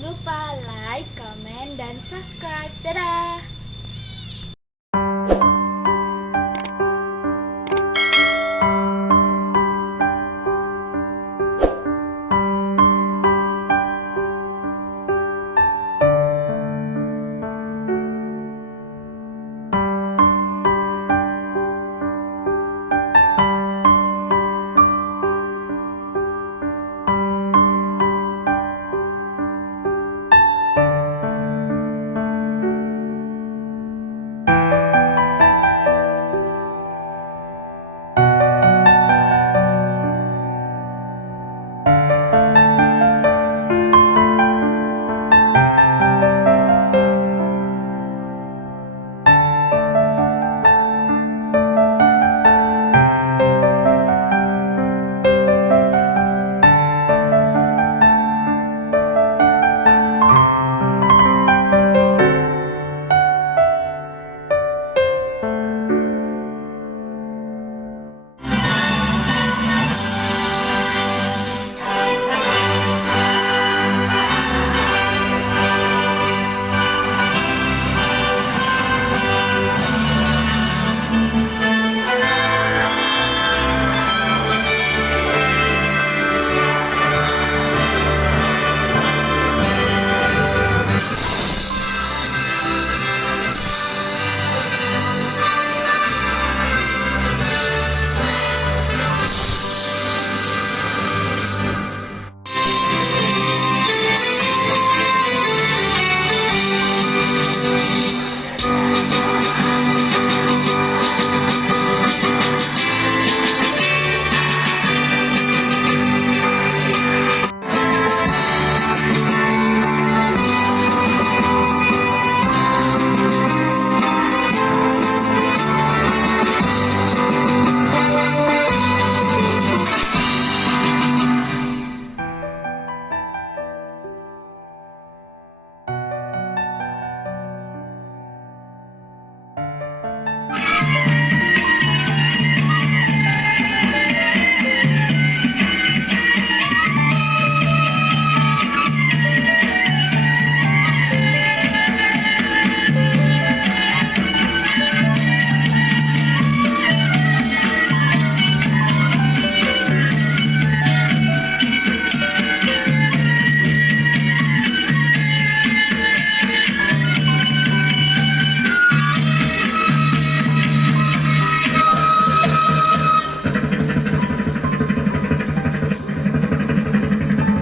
Jangan lupa like, comment, dan subscribe. Dadah!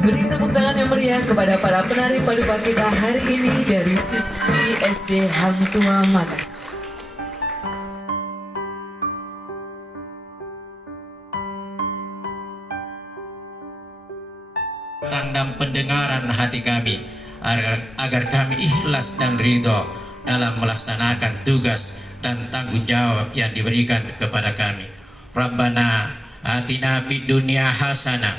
Beri tepuk tangan yang meriah kepada para penari paduka kita hari ini dari siswi SD Hang Tua Makassar. Dan pendengaran hati kami agar kami ikhlas dan ridho dalam melaksanakan tugas dan tanggung jawab yang diberikan kepada kami. Rabbana atina fid dunya hasanah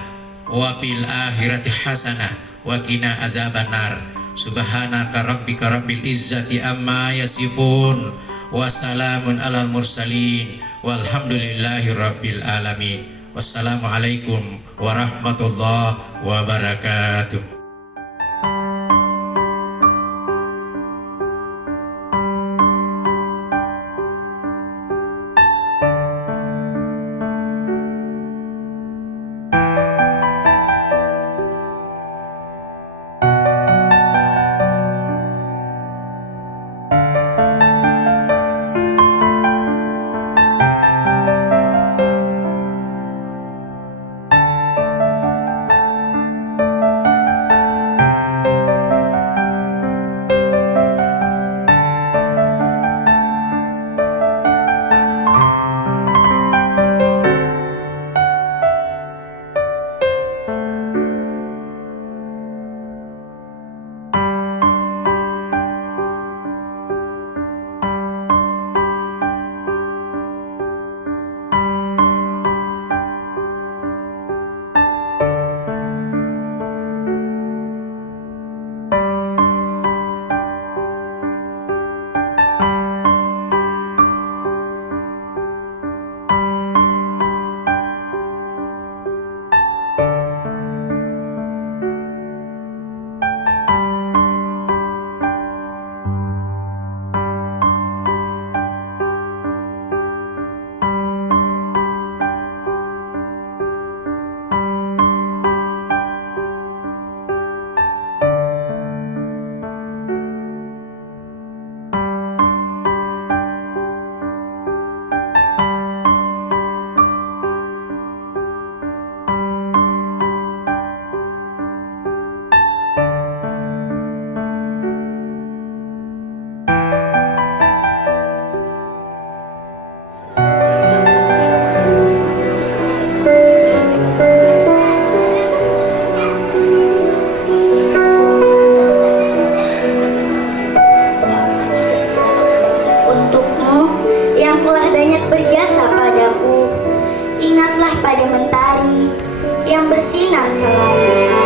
wa fil akhirati hasanah wa qina azabannar. Subhanaka rabbika rabbil izzati amma yasifun wa salamun alal mursalin walhamdulillahi rabbil alamin. Wassalamualaikum warahmatullahi wabarakatuh. yang telah banyak berjasa padaku. Ingatlah pada mentari yang bersinar selalu.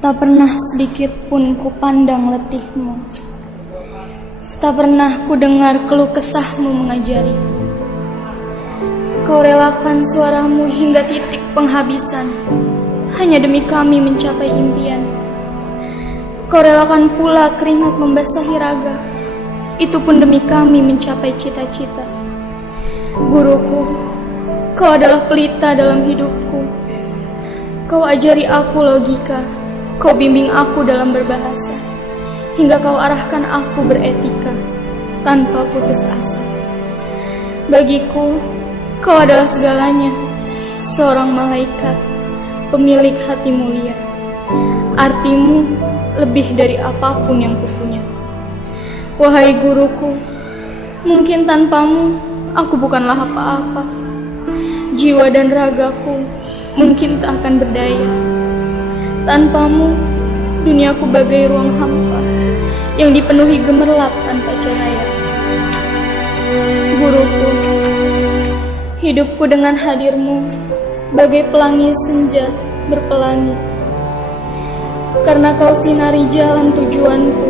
Tak pernah sedikit pun ku pandang letihmu, tak pernah ku dengar keluh kesahmu mengajariku. Kau relakan suaramu hingga titik penghabisan, hanya demi kami mencapai impian. Kau relakan pula keringat membasahi raga, itu pun demi kami mencapai cita-cita. Guruku, kau adalah pelita dalam hidupku. Kau ajari aku logika, kau bimbing aku dalam berbahasa, hingga kau arahkan aku beretika tanpa putus asa. Bagiku, kau adalah segalanya, seorang malaikat, pemilik hati mulia. Artimu lebih dari apapun yang kupunya. Wahai guruku, mungkin tanpamu aku bukanlah apa-apa. Jiwa dan ragaku mungkin tak akan berdaya. Tanpamu, duniaku bagai ruang hampa yang dipenuhi gemerlap tanpa cahaya. Guruku, hidupku dengan hadirmu bagai pelangi senja berpelangi. Karena kau sinari jalan tujuanku,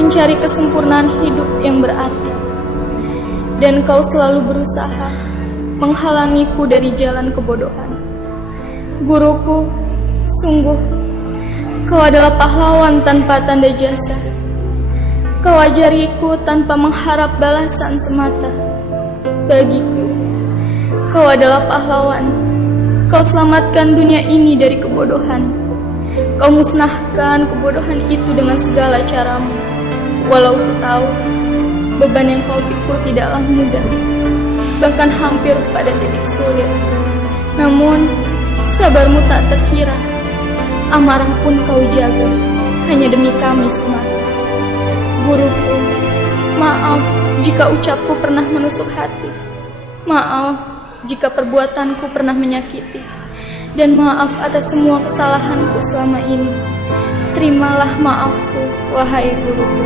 mencari kesempurnaan hidup yang berarti. Dan kau selalu berusaha menghalangiku dari jalan kebodohan. Guruku, sungguh kau adalah pahlawan tanpa tanda jasa. Kau ajariku tanpa mengharap balasan semata. Bagiku, kau adalah pahlawan. Kau selamatkan dunia ini dari kebodohan. Kau musnahkan kebodohan itu dengan segala caramu. Walau ku tahu beban yang kau pikul tidaklah mudah, bahkan hampir pada titik sulit. Namun sabarmu tak terkira, amarah pun kau jaga hanya demi kami semata. Guruku, maaf jika ucapku pernah menusuk hati. Maaf jika perbuatanku pernah menyakiti. Dan maaf atas semua kesalahanku selama ini. Terimalah maafku, wahai guruku.